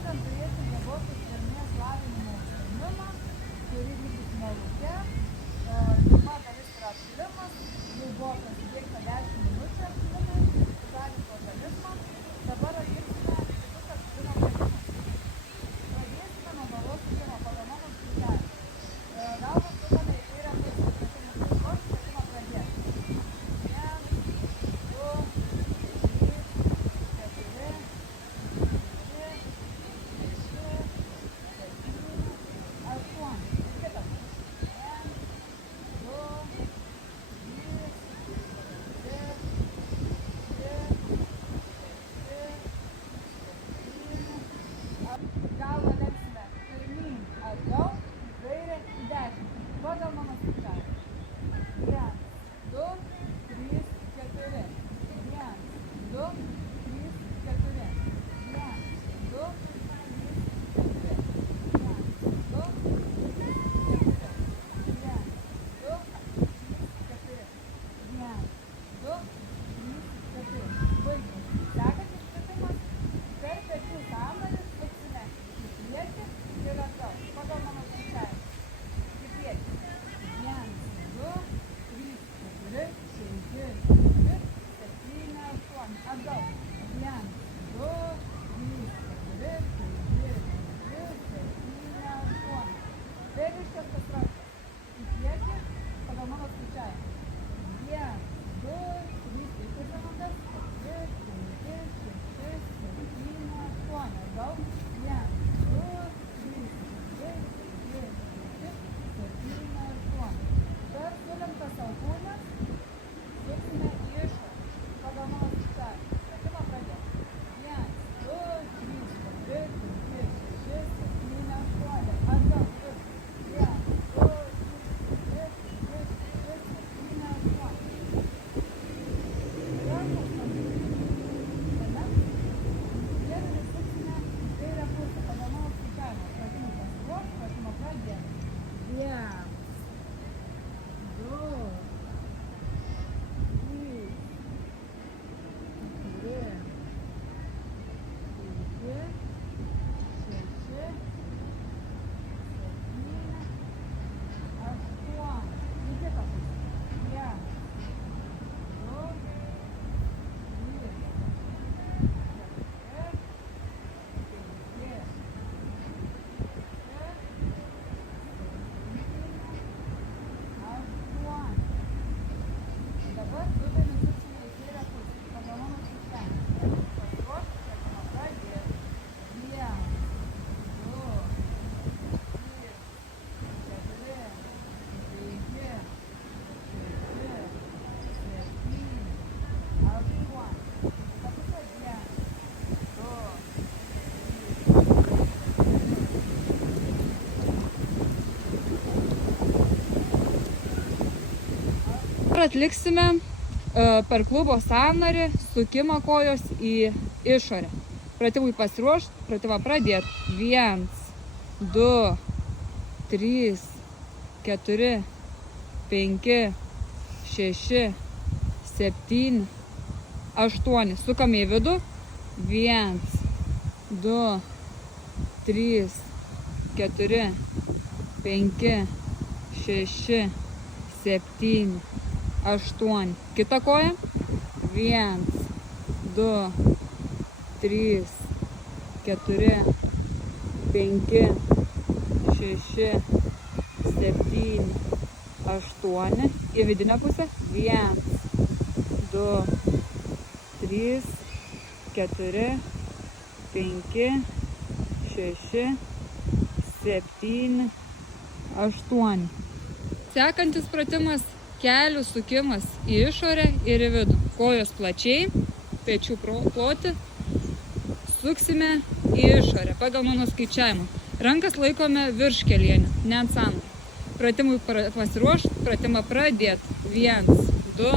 Šiandien turėsim jėgos ištvermės lavinimo užsiėmimą, kurį vykdysime lauke. Pirma dalis yra apšilimas, jau buvo prasidėkta 10 minučių apšilimui, sužadinti organizmą. Dabar atliksime kitus apšilimo pratimus. Pradėsime nuo galvos sukimo pagal mano skaičiavimą. Galvą sukame į kairę pusę, pratimus pasiruošti, pratimą pradėti. Dabar atliksime per klubo sąnarį sukimą kojos į išorę. Pratimui pasiruošti, pratimą pradėti. 1, 2, 3, 4, 5, 6, 7, 8. Sukame į vidų. 1, 2, 3, 4, 5, 6, 7, 8. Kita koja. 1, 2, 3, 4, 5, 6, 7, 8. Į vidinę pusę. 1, 2, 3, 4, 5, 6, 7, 8. Sekantis pratimas – kelių sukimas į išorę ir į vidų. Kojos plačiai, pečių ploti. Suksime į išorę pagal mano skaičiavimą. Rankas laikome virš kelienį, ne ant sąnarių. Pratimui pasiruošti, pratimą pradėti. 1, 2,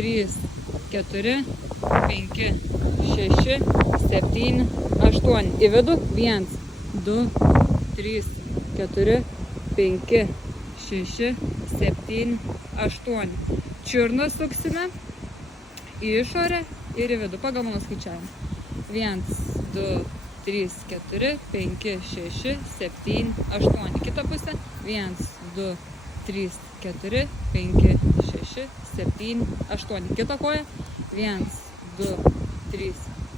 3, 4, 5, 6, 7, 8. Į vidų. 1, 2, 3, 4, 5, 6, 7, 8. Čiurną suksime į išorę ir į vidų pagal mano skaičiavimą. 1, 2, 3, 4, 5, 6, 7, 8. Kita pusė. 1, 2, 3, 4, 5, 6, 7, 8. Kita koja. 1, 2, 3,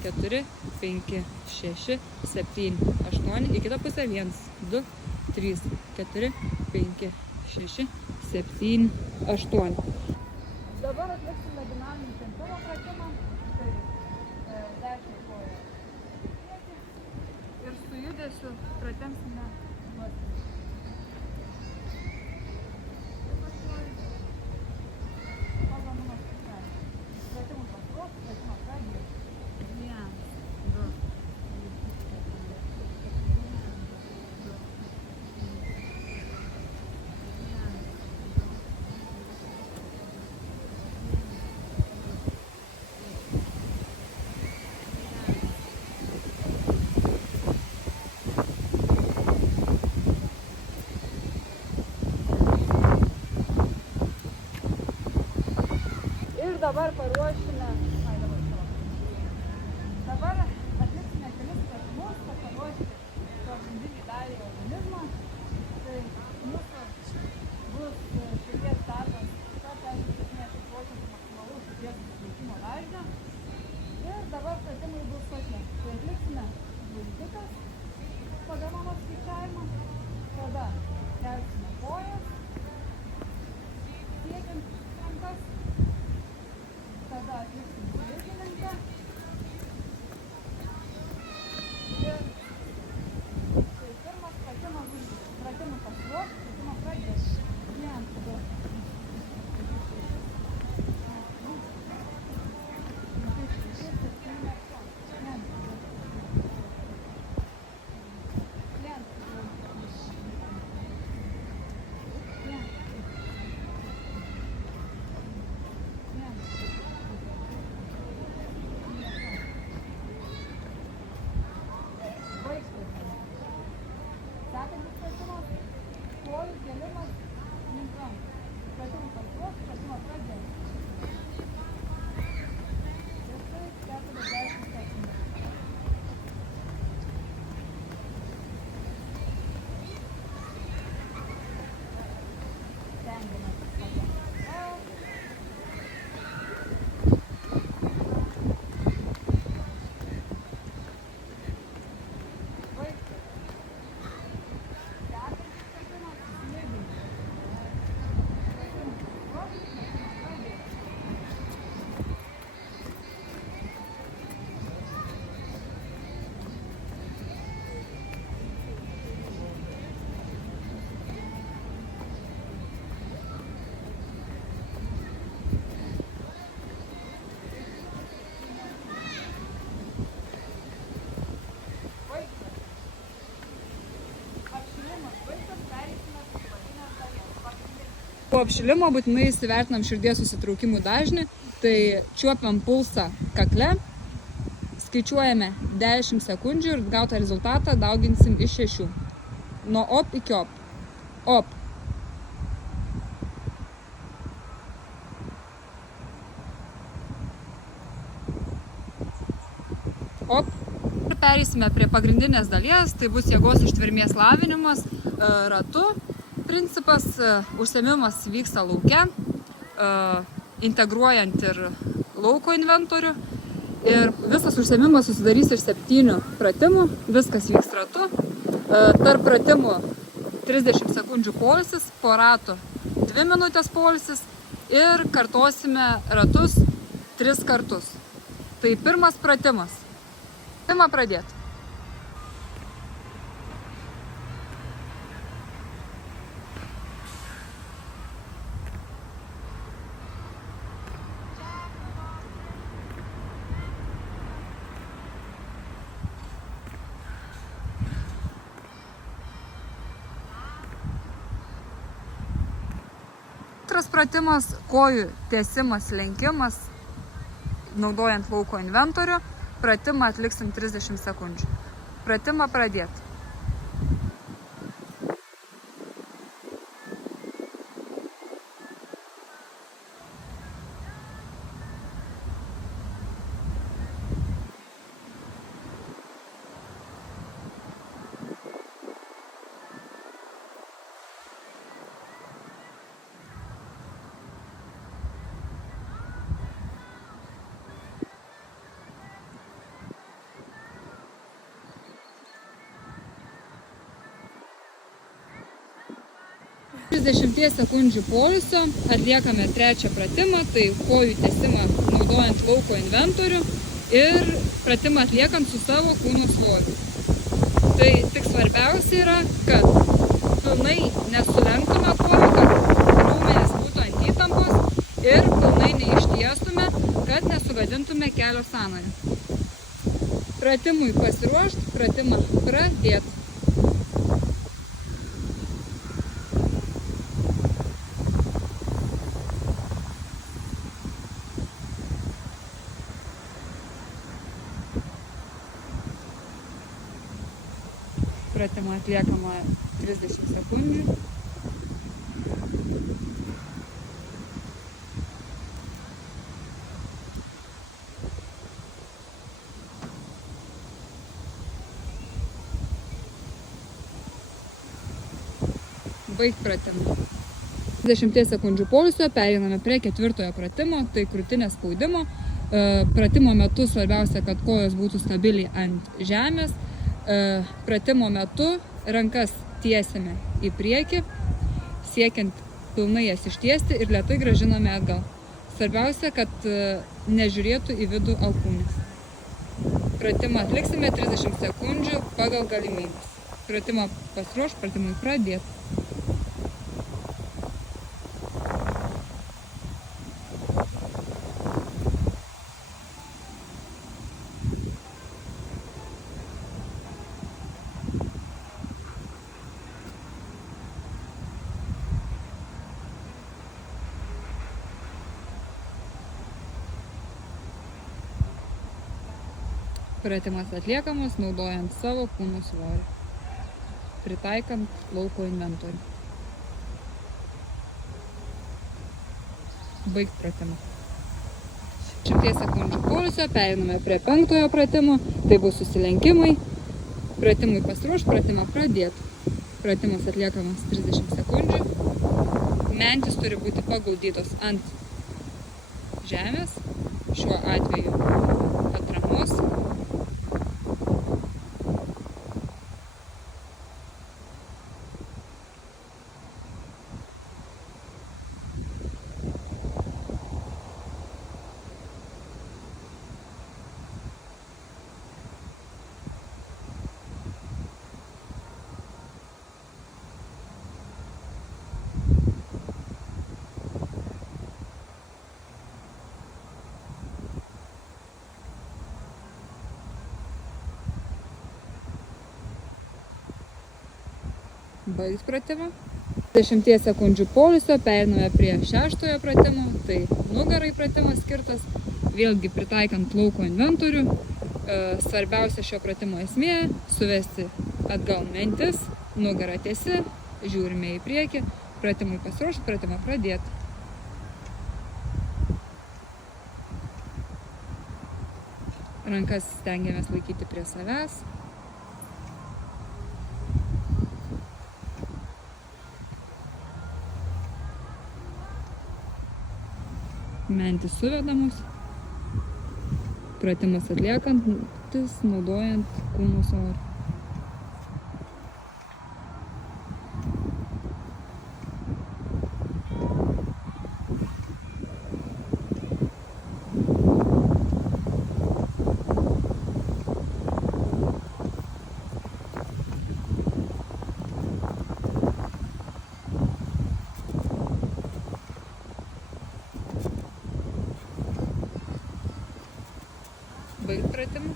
4, 5, 6, 7, 8. Į kitą pusę. 1, 2, 3, 4, 5, 6, 7, 8. Dabar atliksime dinaminį tempimo pratimą. Tai dešinė koja į priekį. Ir su judesiu pratempsime juos. Pagal mano skaičiavimą. Pratimų pasiruošti, pratimą pradėti. 1, 2, 3. Dabar paruošime. Dabar atliksime kelis pratimus, kad paruošti pagrindinį dalį organizmą. Tai mūsų bus širdies darbas 47 procentų maksimalus širdies veikimo dažnio. Ir dabar pratimai bus tokie. Tai atliksime žvaigždutės pagal mano skaičiavimą. Tada kelsime kojas, siekiant rankas. Tada atliksim viršininką. Ir tai pirmas pratimas bus pratimų pasiruošti, pratimą pradėti. 1, 2, sekantis pratimas, kojų kėlimas link rankų. Pratimų pasiruošti, pratimą pradėti. Ir tai 40 sekundžių. Stengiamės pakelti. Po apšilimo būtinai įsivertinam širdies susitraukimų dažnį, tai čiuopiam pulsą kakle, skaičiuojame 10 sekundžių ir gautą rezultatą dauginsim iš 6. Nuo op iki op. Op. Op. Ir pereisime prie pagrindinės dalies, tai bus jėgos ištvermės lavinimas ratu. Principas, užsiėmimas vyksta lauke, integruojant ir lauko inventorių. Ir visas užsiėmimas susidarys iš 7 pratimų, viskas vyks ratu. Tarp pratimų 30 sekundžių poilsis, po ratų 2 minutės poilsis ir kartosime ratus 3 kartus. Tai pirmas pratimas. Pratimą pradėti. Antras pratimas – kojų tiesimas, lenkimas, naudojant lauko inventorių. Pratimą atliksim 30 sekundžių. Pratimą pradėti. 30 sekundžių poilsio atliekame trečią pratimą, tai kojų tiesimą naudojant lauko inventorių ir pratimą atliekant su savo kūno svoriu. Tai tik svarbiausia yra, kad pilnai nesulenktume kojų, kad raumenys būtų ant įtampos ir pilnai neištiestume, kad nesugadintume kelio sąnario. Pratimui pasiruošt, pratimą pradėt. Pratimą atliekama 30 sekundžių. Baigt pratimą. 30 sekundžių poilsio pereiname prie ketvirtojo pratimo, tai krūtinės spaudimo. Pratimo metu svarbiausia, kad kojos būtų stabiliai ant žemės. Pratimo metu rankas tiesiame į priekį, siekiant pilnai jas ištiesti ir lėtai grąžiname atgal. Svarbiausia, kad nežiūrėtų į vidų alkūnės. Pratimą atliksime 30 sekundžių pagal galimybes. Pratimą pasiruoš, pratimui pradėt. Pratimas atliekamas naudojant savo kūno svorį, pritaikant lauko inventorių. Baigt pratimą. 10 sekundžių poilsio pereiname prie penktojo pratimo, tai bus susilenkimai. Pratimui pasiruošt, pratimą pradėt. Pratimas atliekamas 30 sekundžių. Mentis turi būti paguldytos ant žemės, šiuo atveju atramos. Baigt pratimą. 10 sekundžių poilsio pereiname prie šeštojo pratimo, tai nugarai pratimas skirtas, vėlgi pritaikant lauko inventorių. Svarbiausia šio pratimo esmė - suvesti atgal mentis, nugarą tiesi, žiūrime į priekį, pratimui pasiruošt, pratimą pradėt. Rankas stengiamės laikyti prie savęs. Mentis suvedamos. Pratimas atliekantis naudojant kūno svorį. Baigt pratimą.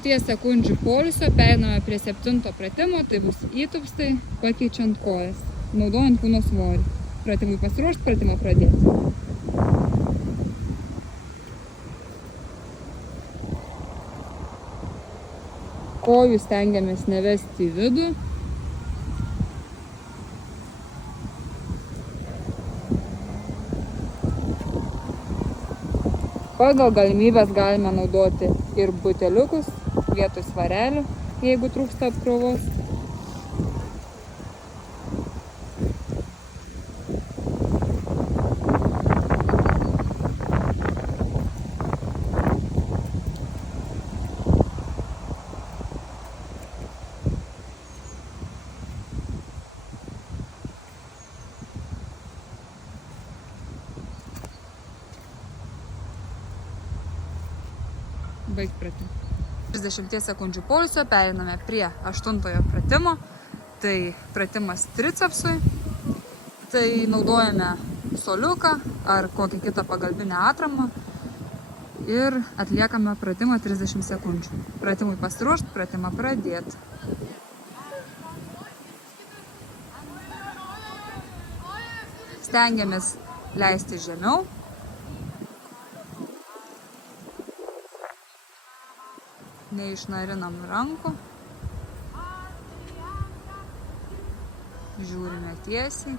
10 sekundžių poilsio pereiname prie 7 pratimo, tai bus įtupstai pakeičiant kojas, naudojant kūno svorį. Pratimui pasiruošt, pratimą pradėt. Kojų stengiamės nevesti į vidų. Pagal galimybės galime naudoti ir buteliukus vietoj svarelių, jeigu trūksta apkrovos. baigti pratimą. 30 sekundžių poilsio, pereiname prie 8 pratimo. Tai pratimas tricepsui. Tai naudojame soliuką ar kokią kitą pagalbinę atramą. Ir atliekame pratimą 30 sekundžių. Pratimui pasiruošti, pratimą pradėti. Stengiamės leisti žemiau. Neišnarinam rankų. Žiūrime tiesiai.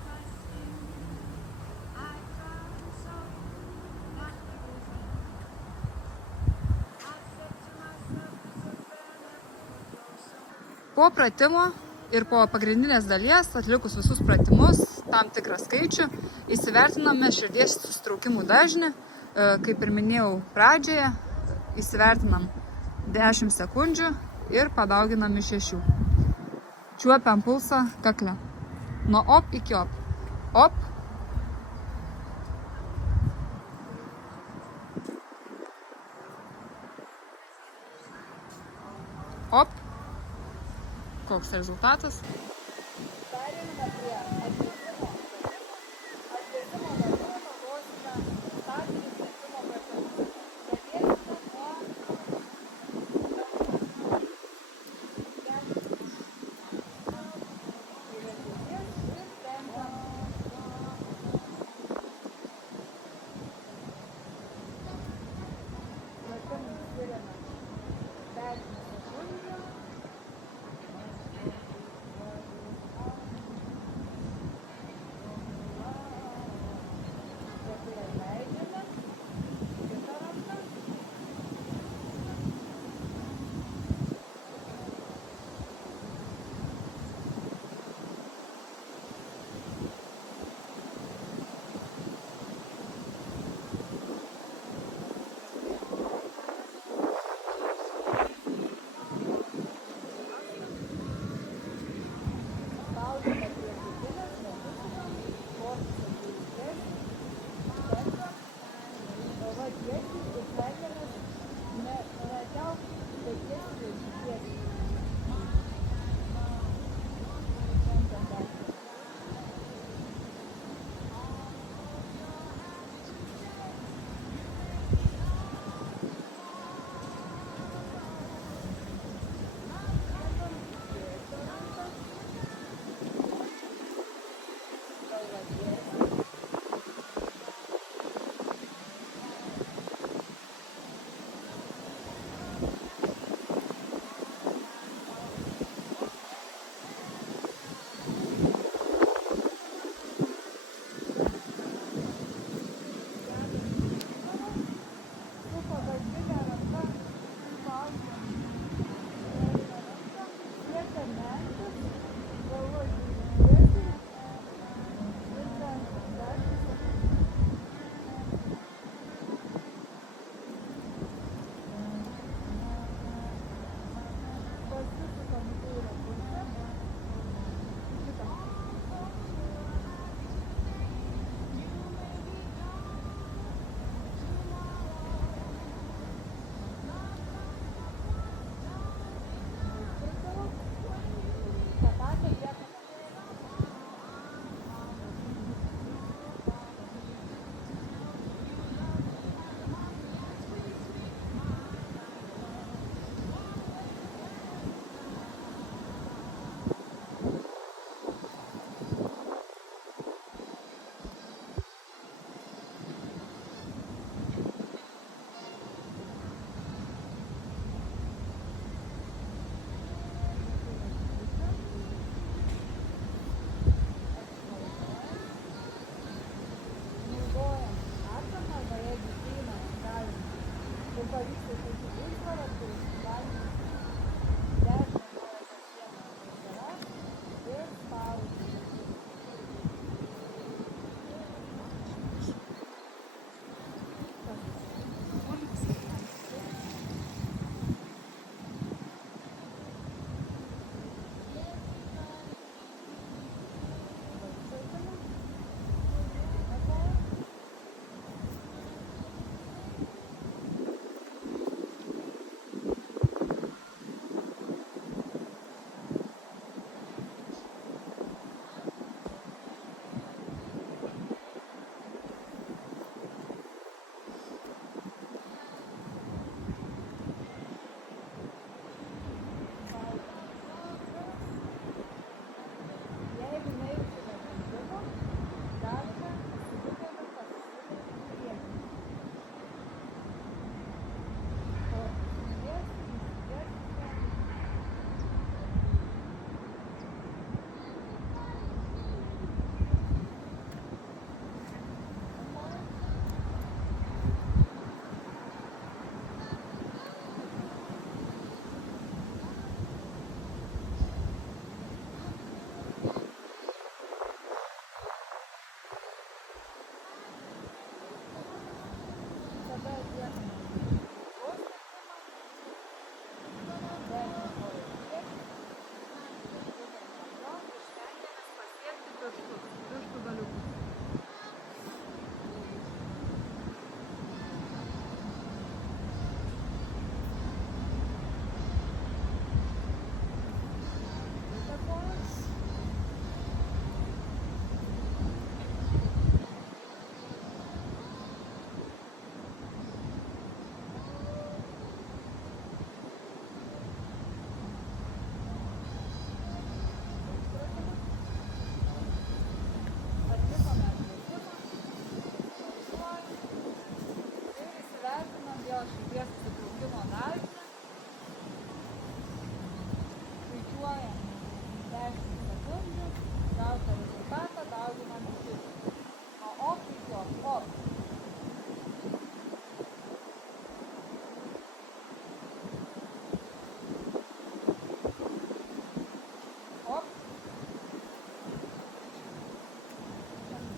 Po pratimo ir po pagrindinės dalies, atlikus visus pratimus, tam tikrą skaičių, įsivertiname širdies susitraukimų dažnį. Kaip ir minėjau pradžioje, įsivertinam 10 sekundžių ir padauginam iš 6. Čiuopiam pulsą kakle. Nuo op iki op. Op. Op. Koks rezultatas? Pereiname prie